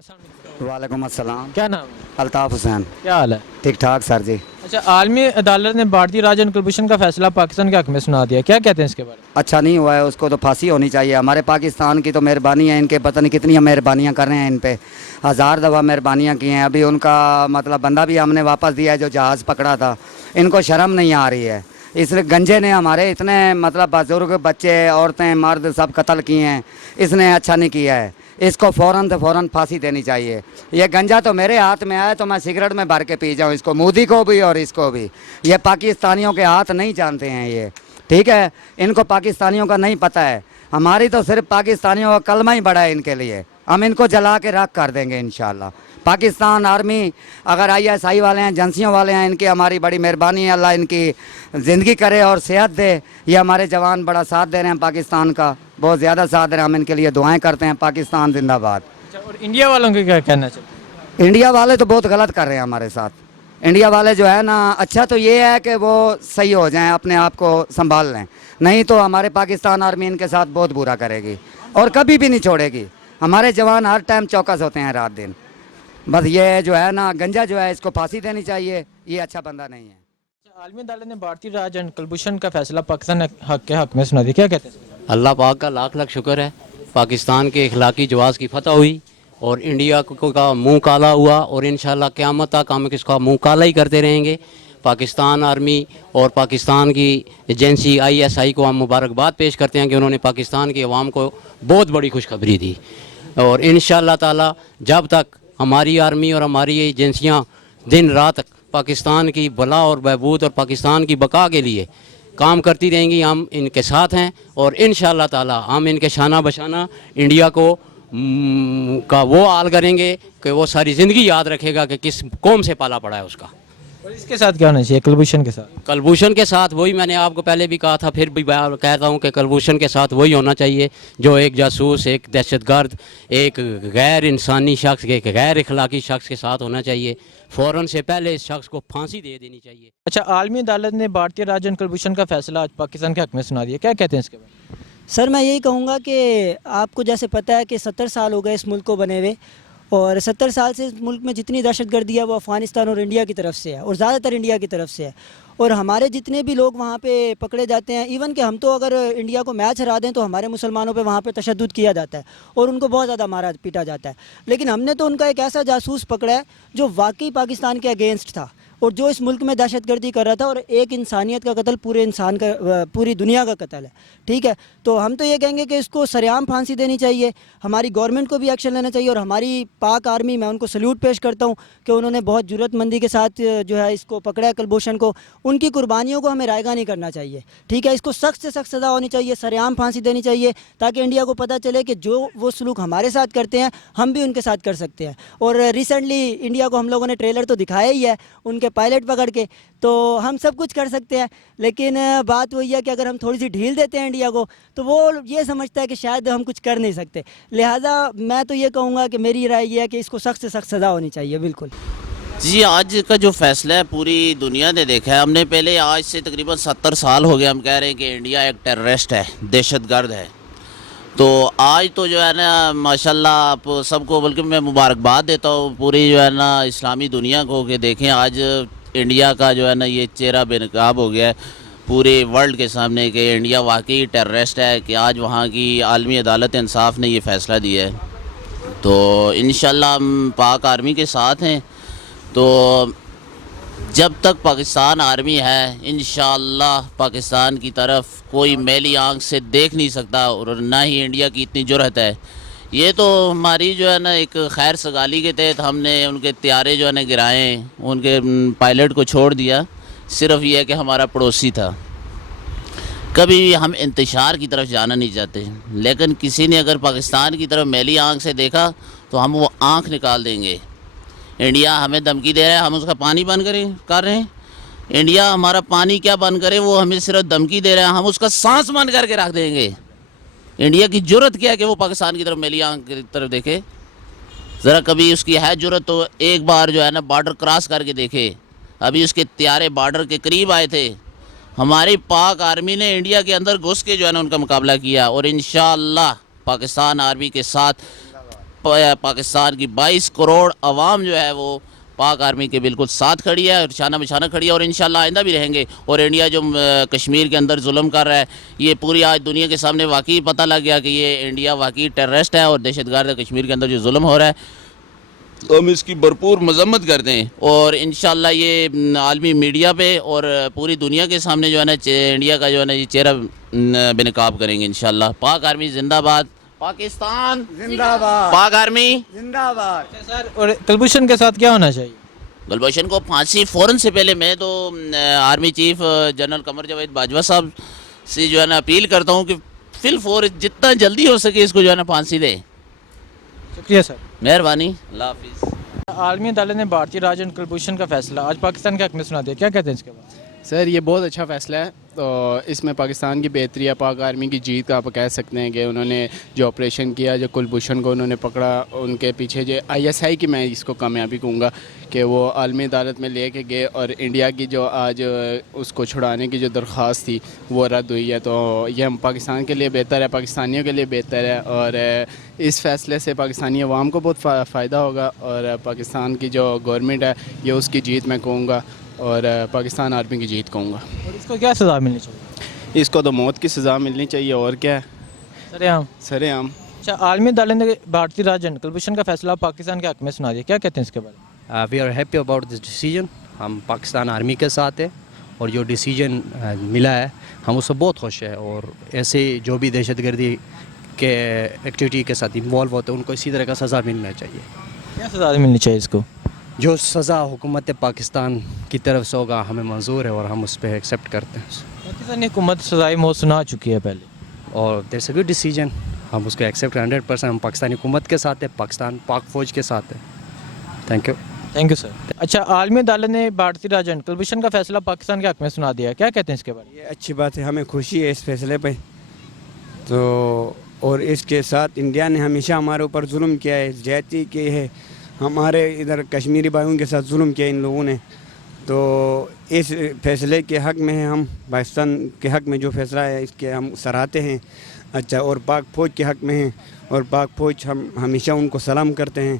वालेकुम अस्सलाम। क्या नाम है? अल्ताफ़ हुसैन। क्या हाल है? ठीक ठाक सर जी। अच्छा, आलमी अदालत ने भारतीय राज एंड कुलभूषण का फैसला पाकिस्तान के हक में सुना दिया, क्या कहते हैं इसके बारे में? अच्छा नहीं हुआ है, उसको तो फांसी होनी चाहिए। हमारे पाकिस्तान की तो मेहरबानी है, इनके पता नहीं कितनी मेहरबानियाँ कर रहे हैं इन पे, हज़ार दफ़ा मेहरबानियाँ की हैं। अभी उनका मतलब बंदा भी हमने वापस दिया है जो जहाज़ पकड़ा था। इनको शर्म नहीं आ रही है। इस गंजे ने हमारे इतने मतलब बुजुर्ग बच्चे औरतें मर्द सब कत्ल किए हैं, इसने अच्छा नहीं किया है। इसको फ़ौरन से फ़ौरन फांसी देनी चाहिए। ये गंजा तो मेरे हाथ में आया तो मैं सिगरेट में भर के पी जाऊँ इसको, मोदी को भी और इसको भी। ये पाकिस्तानियों के हाथ नहीं जानते हैं ये, ठीक है। इनको पाकिस्तानियों का नहीं पता है। हमारी तो सिर्फ पाकिस्तानियों का कलमा ही बड़ा है इनके लिए। हम इनको जला के राख कर देंगे इंशाल्लाह। पाकिस्तान आर्मी अगर ISI वाले हैं, एजेंसियों वाले हैं, इनकी हमारी बड़ी मेहरबानी है। अल्लाह इनकी ज़िंदगी करे और सेहत दे। ये हमारे जवान बड़ा साथ दे रहे हैं पाकिस्तान का, बहुत ज़्यादा साथ दे रहे हैं। हम इनके लिए दुआएं करते हैं। पाकिस्तान जिंदाबाद। अच्छा, और इंडिया वालों के क्या कहना चाहिए? इंडिया वाले तो बहुत गलत कर रहे हैं हमारे साथ। इंडिया वाले जो है ना, अच्छा तो ये है कि वो सही हो जाएं, अपने आप को संभाल लें, नहीं तो हमारे पाकिस्तान आर्मी इनके साथ बहुत बुरा करेगी और कभी भी नहीं छोड़ेगी। हमारे जवान हर टाइम चौकस होते हैं रात दिन। बस ये जो है ना गंजा जो है, इसको फांसी देनी चाहिए। ये अच्छा बंदा नहीं है। अच्छा, आलमी अदालत ने भारतीय राज एंड कुलभूषण का फैसला पाकिस्तान के हक में सुना दिया, क्या कहते हैं? अल्लाह पाक का लाख लाख शुक्र है, पाकिस्तान के इखलाकी जवाज़ की फतह हुई और इंडिया को का मुंह काला हुआ और इंशाल्लाह क़यामत तक हम इसका मुंह काला ही करते रहेंगे। पाकिस्तान आर्मी और पाकिस्तान की एजेंसी ISI को हम मुबारकबाद पेश करते हैं कि उन्होंने पाकिस्तान की अवाम को बहुत बड़ी खुशखबरी दी। और इंशाल्लाह ताला जब तक हमारी आर्मी और हमारी एजेंसियाँ दिन रात पाकिस्तान की भला और बहबूद और पाकिस्तान की बका के लिए काम करती रहेंगी, हम इनके साथ हैं। और इंशाल्लाह ताला हम इनके शाना बशाना इंडिया को का वो हाल करेंगे कि वो सारी ज़िंदगी याद रखेगा कि किस कौम से पाला पड़ा है उसका। और इसके साथ क्या होना चाहिए, कुलभूषण के साथ? कुलभूषण के साथ वही मैंने आपको पहले भी कहा था, फिर भी कहता हूँ कि कुलभूषण के साथ वही होना चाहिए जो एक जासूस, एक दहशतगर्द, एक गैर इंसानी शख्स, एक गैर इखलाकी शख्स के साथ होना चाहिए। फ़ौरन से पहले इस शख्स को फांसी दे देनी चाहिए। अच्छा, आलमी अदालत ने भारतीय राज एंड कुलभूषण का फैसला आज पाकिस्तान के हक में सुना दिया, क्या कहते हैं इसके बारे में? सर मैं यही कहूँगा कि आपको जैसे पता है कि 70 साल हो गए इस मुल्क को बने हुए, और 70 साल से इस मुल्क में जितनी दहशतगर्दी है वो अफ़गानिस्तान और इंडिया की तरफ से है, और ज़्यादातर इंडिया की तरफ से है। और हमारे जितने भी लोग वहाँ पे पकड़े जाते हैं, इवन कि हम तो अगर इंडिया को मैच हरा दें तो हमारे मुसलमानों पे वहाँ पे तशद्दुद किया जाता है और उनको बहुत ज़्यादा मारा पीटा जाता है। लेकिन हमने तो उनका एक ऐसा जासूस पकड़ा है जो वाकई पाकिस्तान के अगेंस्ट था और जो इस मुल्क में दहशतगर्दी कर रहा था, और एक इंसानियत का कत्ल पूरे इंसान का, पूरी दुनिया का कत्ल है, ठीक है। तो हम तो ये कहेंगे कि इसको सरेआम फांसी देनी चाहिए, हमारी गवर्नमेंट को भी एक्शन लेना चाहिए। और हमारी पाक आर्मी, मैं उनको सल्यूट पेश करता हूँ कि उन्होंने बहुत जुर्रतमंदी के साथ जो है इसको पकड़ा है कुलभूषण को। उनकी कुर्बानियों को हमें रायगा नहीं करना चाहिए, ठीक है। इसको सख्त से सख्त सज़ा होनी चाहिए, सरेआम फांसी देनी चाहिए, ताकि इंडिया को पता चले कि जो वो सलूक हमारे साथ करते हैं हम भी उनके साथ कर सकते हैं। और रिसेंटली इंडिया को हम लोगों ने ट्रेलर तो दिखाया ही है उनके पायलट पकड़ के, तो हम सब कुछ कर सकते हैं। लेकिन बात वही है कि अगर हम थोड़ी सी ढील देते हैं इंडिया को तो वो ये समझता है कि शायद हम कुछ कर नहीं सकते। लिहाजा मैं तो ये कहूँगा कि मेरी राय ये है कि इसको सख्त से सख्त सज़ा होनी चाहिए। बिल्कुल जी, आज का जो फैसला है पूरी दुनिया ने देखा है। हमने पहले आज से तकरीबन 70 साल हो गए हम कह रहे हैं कि इंडिया एक टेररिस्ट है, दहशतगर्द है। तो आज तो जो है ना माशाल्लाह आप सबको, बल्कि मैं मुबारकबाद देता हूँ पूरी जो है ना इस्लामी दुनिया को कि देखें आज इंडिया का जो है ना ये चेहरा बेनकाब हो गया है पूरे वर्ल्ड के सामने कि इंडिया वाकई टेररिस्ट है, कि आज वहाँ की आलमी अदालत इंसाफ ने ये फ़ैसला दिया है। तो इंशाल्लाह हम पाक आर्मी के साथ हैं। तो जब तक पाकिस्तान आर्मी है इंशाअल्लाह पाकिस्तान की तरफ कोई मैली आंख से देख नहीं सकता, और ना ही इंडिया की इतनी जुर्रत है। ये तो हमारी जो है ना एक खैर सगाली के तहत हमने उनके त्यारे जो है ना गिराए, उनके पायलट को छोड़ दिया। सिर्फ ये है कि हमारा पड़ोसी था, कभी भी हम इंतशार की तरफ जाना नहीं चाहते। लेकिन किसी ने अगर पाकिस्तान की तरफ मैली आंख से देखा तो हम वो आंख निकाल देंगे। इंडिया हमें धमकी दे रहा है, हम उसका पानी बंद कर रहे हैं। इंडिया हमारा पानी क्या बंद करे, वो हमें सिर्फ धमकी दे रहा है, हम उसका सांस बंद करके रख देंगे। इंडिया की जुर्रत क्या है कि वो पाकिस्तान की तरफ मैली आंख की तरफ देखे? ज़रा कभी उसकी है जुर्रत तो एक बार जो है ना बॉर्डर क्रॉस करके देखे। अभी उसके त्यारे बॉर्डर के करीब आए थे, हमारी पाक आर्मी ने इंडिया के अंदर घुस के जो है ना उनका मुकाबला किया। और इंशाअल्लाह पाकिस्तान आर्मी के साथ پاکستان کی 22 کروڑ عوام جو ہے وہ پاک آرمی کے بالکل ساتھ کھڑی ہے اور شانہ بشانہ کھڑی ہے، اور انشاءاللہ آئندہ بھی رہیں گے. اور انڈیا جو کشمیر کے اندر ظلم کر رہا ہے، یہ پوری آج دنیا کے سامنے واقعی پتہ لگ گیا کہ یہ انڈیا واقعی ٹیررسٹ ہے اور دہشت گرد ہے. کشمیر کے اندر جو ظلم ہو رہا ہے تو ہم اس کی بھرپور مذمت کرتے ہیں، اور انشاءاللہ یہ عالمی میڈیا پہ اور پوری دنیا کے سامنے جو ہے نا انڈیا کا جو ہے نا یہ چہرہ بے نقاب کریں گے انشاءاللہ. پاک آرمی زندہ باد، پاکستان زندہ باد، پاک آرمی زندہ باد. سر اور کلبھوشن کے ساتھ کیا ہونا چاہیے؟ کلبھوشن کو پھانسی فوراً سے پہلے میں تو army chief general Qamar Javed Bajwa صاحب سے جو ہے نا اپیل کرتا ہوں کہ فی الفور جتنا جلدی ہو سکے اس کو جو ہے نا پھانسی دے. شکریہ سر. مہربانی، اللہ حافظ. عالمی عدالت نے بھارتی راج ان کلبھوشن کا فیصلہ آج پاکستان کے حق میں سنا دیا، کیا کہتے ہیں اس کے بعد؟ سر یہ بہت اچھا فیصلہ ہے، تو اس میں پاکستان کی بہتری ہے، پاک آرمی کی جیت کا آپ کہہ سکتے ہیں کہ انہوں نے جو آپریشن کیا، جو کلبھوشن کو انہوں نے پکڑا، ان کے پیچھے جو ISI کی میں اس کو کامیابی کہوں گا کہ وہ عالمی عدالت میں لے کے گئے، اور انڈیا کی جو آج اس کو چھڑانے کی جو درخواست تھی وہ رد ہوئی ہے. تو یہ ہم پاکستان کے لیے بہتر ہے، پاکستانیوں کے لیے بہتر ہے، اور اس فیصلے سے پاکستانی عوام کو بہت فائدہ ہوگا، اور پاکستان کی جو گورنمنٹ ہے یہ اس کی جیت میں کہوں گا، اور پاکستان آرمی کی جیت کہوں گا. اور اس کو کیا سزا ملنی چاہیے؟ اس کو تو موت کی سزا ملنی چاہیے، اور کیا ہے، سر عام. سر عام. اچھا، عالمی عدالت نے بھارتی راج ان کلبھوشن کا فیصلہ پاکستان کے حق میں سنا دیا، کیا کہتے ہیں اس کے بارے میں؟ We are happy about this decision. ہم پاکستان آرمی کے ساتھ ہیں، اور جو ڈیسیجن ملا ہے ہم اس سے بہت خوش ہیں، اور ایسے جو بھی دہشت گردی کے ایکٹیویٹی کے ساتھ انوالو ہوتے ہیں ان کو اسی طرح کا سزا ملنا چاہیے. کیا سزا ملنی چاہیے اس کو؟ جو سزا حکومت پاکستان کی طرف سے ہوگا ہمیں منظور ہے، اور ہم اس پہ ایکسیپٹ کرتے ہیں. پاکستانی حکومت سزائے موت سنا چکی ہے پہلے، اور دیٹس اے گڈ ڈیسیجن، ہم اس کو ایکسیپٹ 100%. ہم پاکستانی حکومت کے ساتھ ہیں، پاکستان پاک فوج کے ساتھ ہیں. Thank you. Thank you sir. اچھا، عالمی عدالت نے بھارتی راج ان کلبھوشن کا فیصلہ پاکستان کے حق میں سنا دیا، کیا کہتے ہیں اس کے بارے میں؟ یہ اچھی بات ہے، ہمیں خوشی ہے اس فیصلے پہ. تو اور اس کے ساتھ انڈیا نے ہمیشہ ہمارے اوپر ظلم کیا ہے، زیادتی کی ہے، ہمارے ادھر کشمیری بھائیوں کے ساتھ ظلم کیا ان لوگوں نے. تو اس فیصلے کے حق میں ہیں ہم، پاکستان کے حق میں جو فیصلہ ہے اس کے ہم سراہتے ہیں. اچھا، اور پاک فوج کے حق میں ہیں، اور پاک فوج ہم ہمیشہ ان کو سلام کرتے ہیں.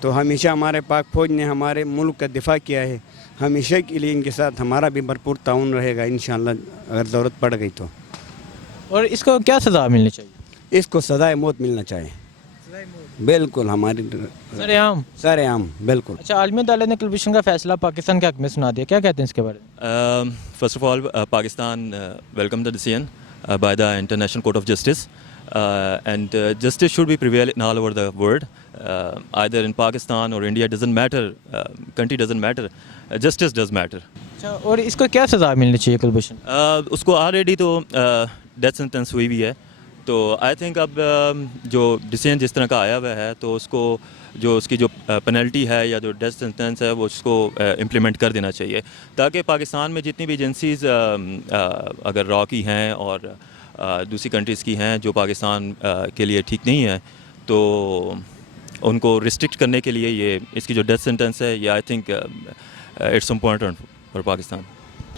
تو ہمیشہ ہمارے پاک فوج نے ہمارے ملک کا دفاع کیا ہے، ہمیشہ کے لیے ان کے ساتھ ہمارا بھی بھرپور تعاون رہے گا انشاءاللہ اگر ضرورت پڑ گئی تو. اور اس کو کیا سزا ملنی چاہیے؟ اس کو سزائے موت ملنا چاہیے، بالکل ہماری سر عام. سر عام بالکل. اچھا، عالمی عدالت نے کلبھوشن کا فیصلہ پاکستان کے حق میں سنا دیا، کیا کہتے ہیں اس کے بارے میں؟ First of all, Pakistan welcomed the decision by the International Court of Justice, and justice should be prevalent all over the world, either in Pakistan or India, doesn't matter, country doesn't matter, justice does matter. اچھا، اور اس کو کیا سزا ملنی چاہیے کلبھوشن؟ اس کو already تو death sentence ہوئی بھی ہے، تو آئی تھنک اب جو ڈیسیژن جس طرح کا آیا ہوا ہے تو اس کو جو اس کی جو پینلٹی ہے یا جو ڈیتھ سینٹینس ہے وہ اس کو امپلیمنٹ کر دینا چاہیے، تاکہ پاکستان میں جتنی بھی ایجنسیز اگر را کی ہیں اور دوسری کنٹریز کی ہیں جو پاکستان کے لیے ٹھیک نہیں ہے تو ان کو ریسٹرکٹ کرنے کے لیے یہ اس کی جو ڈیتھ سینٹینس ہے یہ I think it's important for Pakistan.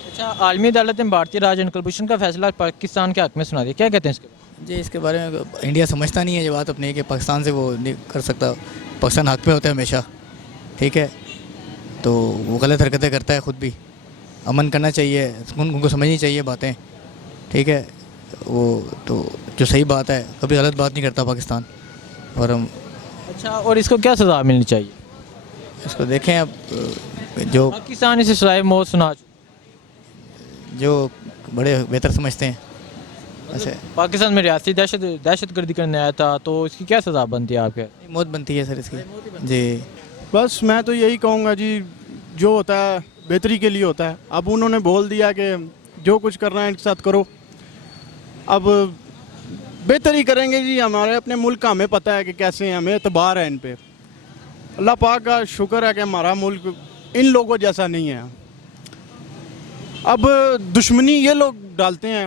اچھا، عالمی عدالت نے بھارتی راج ان کلبھوشن کا فیصلہ پاکستان کے حق میں سنا دیا، کیا کہتے ہیں اس کے بارے میں؟ جی، اس کے بارے میں انڈیا سمجھتا نہیں ہے یہ بات اپنی کہ پاکستان سے وہ نہیں کر سکتا، پاکستان حق پہ ہوتا ہے ہمیشہ، ٹھیک ہے، تو وہ غلط حرکتیں کرتا ہے، خود بھی امن کرنا چاہیے، ان کو سمجھنی چاہیے باتیں، ٹھیک ہے. وہ تو جو صحیح بات ہے، کبھی غلط بات نہیں کرتا پاکستان. اور ہم اچھا، اور اس کو کیا سزا ملنی چاہیے؟ اس کو دیکھیں اب جو پاکستان اسے سزائے موت سنا چکا، جو بڑے بہتر سمجھتے ہیں. ایسے پاکستان میں ریاستی دہشت گردی کرنے آیا تھا تو اس کی کیا سزا بنتی ہے آپ کے؟ موت بنتی ہے سر اس کی. جی بس میں تو یہی کہوں گا جی، جو ہوتا ہے بہتری کے لیے ہوتا ہے. اب انہوں نے بول دیا کہ جو کچھ کرنا ہے ان کے ساتھ کرو، اب بہتر ہی کریں گے جی. ہمارے اپنے ملک کا ہمیں پتہ ہے کہ کیسے ہیں، ہمیں اعتبار ہے ان پہ. اللہ پاک کا شکر ہے کہ ہمارا ملک ان لوگوں جیسا نہیں ہے. اب دشمنی یہ لوگ ڈالتے ہیں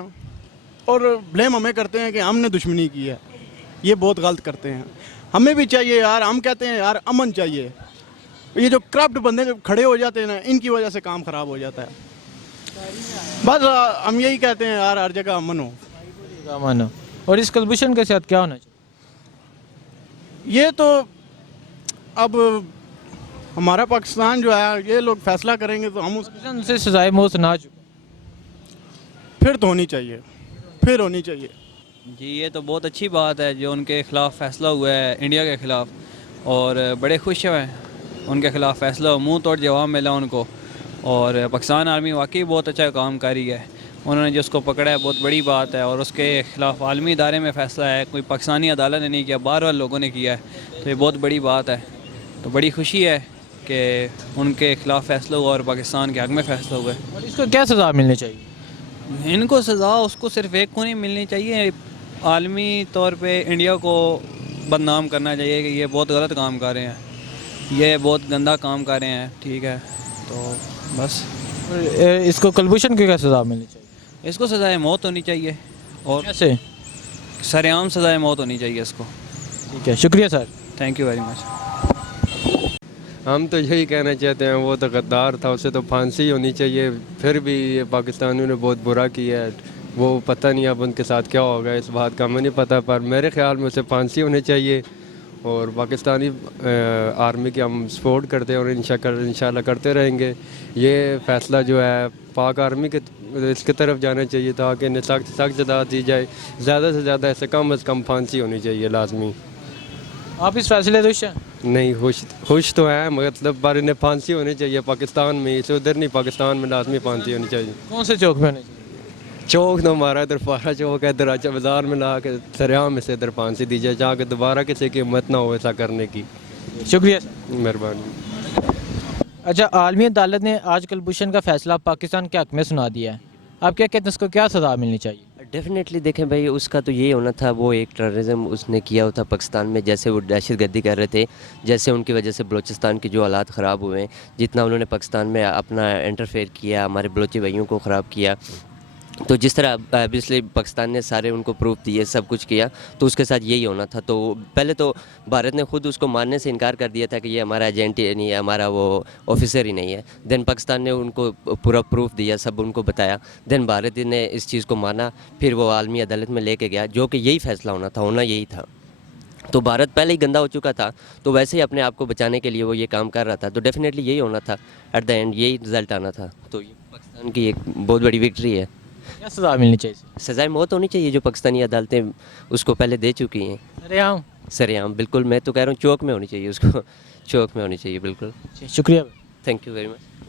اور بلیم ہمیں کرتے ہیں کہ ہم نے دشمنی کی ہے، یہ بہت غلط کرتے ہیں. ہمیں بھی چاہیے یار، ہم کہتے ہیں یار امن چاہیے. یہ جو کرپٹ بندے کھڑے ہو جاتے ہیں نا، ان کی وجہ سے کام خراب ہو جاتا ہے. بس ہم یہی کہتے ہیں یار ہر جگہ امن ہو. اور اس کلبھوشن کے ساتھ کیا ہونا چاہیے؟ ये तो अब हमारा पाकिस्तान जो है, ये लोग फैसला करेंगे तो हम उनसे सजाए मौत सुना चुके। फिर तो होनी चाहिए, फिर होनी चाहिए। जी ये तो बहुत अच्छी बात है जो उनके ख़िलाफ़ फ़ैसला हुआ है इंडिया के ख़िलाफ़, और बड़े खुश हैं उनके ख़िलाफ़ फ़ैसला हुआ, मुंह तोड़ जवाब मिला उनको। और पाकिस्तान आर्मी वाकई बहुत अच्छा काम कर रही है, उन्होंने जिसको पकड़ा है बहुत बड़ी बात है, और उसके ख़िलाफ़ आलमी इदारे में फ़ैसला है, कोई पाकिस्तानी अदालत ने नहीं किया, बाहर वाले लोगों ने किया है, तो ये बहुत बड़ी बात है। तो बड़ी खुशी है कि उनके ख़िलाफ़ फ़ैसला हुआ और पाकिस्तान के हक़ में फ़ैसला हुआ है। और इसको क्या सज़ा मिलनी चाहिए? इनको सज़ा उसको सिर्फ़ एक को नहीं मिलनी चाहिए, आलमी तौर पे इंडिया को बदनाम करना चाहिए कि ये बहुत गलत काम कर रहे हैं, ये बहुत गंदा काम कर रहे हैं, ठीक है। तो बस इसको कुलभूषण की क्या सज़ा मिलनी चाहिए? इसको सज़ाए मौत होनी चाहिए, और कैसे? सरेआम सज़ाए मौत होनी चाहिए इसको। ठीक है, शुक्रिया sir. Thank you very much. हम तो यही कहना चाहते हैं, वो तो गद्दार था, उसे तो फांसी होनी चाहिए। फिर भी ये पाकिस्तानियों ने बहुत बुरा किया है, वो पता नहीं अब उनके साथ क्या होगा, इस बात का हमें नहीं पता, पर मेरे ख्याल में उसे फांसी होनी चाहिए। और पाकिस्तानी आर्मी की हम सपोर्ट करते हैं और इंशाल्लाह करते रहेंगे। ये फ़ैसला जो है पाक आर्मी के इसकी तरफ जाना चाहिए ताकि इन्हें सख्त सख्त सज़ा दी जाए, ज़्यादा से ज़्यादा ऐसे कम से कम फांसी होनी चाहिए लाजमी। आप इस फैसले से खुश हैं? नहीं, खुश तो हैं, मतलब पर इन्हें फांसी होनी चाहिए पाकिस्तान में, इसे उधर नहीं, पाकिस्तान में लाजमी फांसी होनी चाहिए। कौन से चौक में होनी चाहिए? चौक तो हमारा इधर फारा चौक है, इधर अच्छा बाज़ार में ला के सरेआम में से इधर फांसी दी जाए, जहाँ के दोबारा किसी की हिम्मत ना हो ऐसा करने की। शुक्रिया, मेहरबानी। अच्छा, आलमी अदालत ने आज कुलभूषण का फैसला पाकिस्तान के हक़ में सुना दिया है, आप क्या कहते हैं इसको क्या सज़ा मिलनी चाहिए? डेफिनेटली देखें भाई, उसका तो ये होना था, वो एक टेररिज्म उसने किया होता पाकिस्तान में, जैसे वो दहशत गर्दी कर रहे थे, जैसे उनकी वजह से बलूचिस्तान की जो हालात ख़राब हुए, जितना उन्होंने पाकिस्तान में अपना इंटरफेयर किया, हमारे बलोची भाइयों को ख़राब किया, तो जिस तरह ऑब्वियसली पाकिस्तान ने सारे उनको प्रूफ दिए, सब कुछ किया, तो उसके साथ यही होना था। तो पहले तो भारत ने खुद उसको मानने से इनकार कर दिया था कि ये हमारा एजेंट ही नहीं है, हमारा वो ऑफिसर ही नहीं है। देन पाकिस्तान ने उनको पूरा प्रूफ दिया, सब उनको बताया, देन भारत ने इस चीज़ को माना, फिर वो आलमी अदालत में लेके गया, जो कि यही फैसला होना यही था। तो भारत पहले ही गंदा हो चुका था, तो वैसे ही अपने आप को बचाने के लिए वो ये काम कर रहा था, तो डेफिनेटली यही होना था, एट द एंड यही रिज़ल्ट आना था। तो ये पाकिस्तान की एक बहुत बड़ी विक्ट्री है। क्या सज़ा मिलनी चाहिए? सज़ाए मौत होनी चाहिए, जो पाकिस्तानी अदालतें उसको पहले दे चुकी हैं। सरेआम बिल्कुल, मैं तो कह रहा हूँ चौक में होनी चाहिए, उसको चौक में होनी चाहिए बिल्कुल। शुक्रिया, थैंक यू वेरी मच।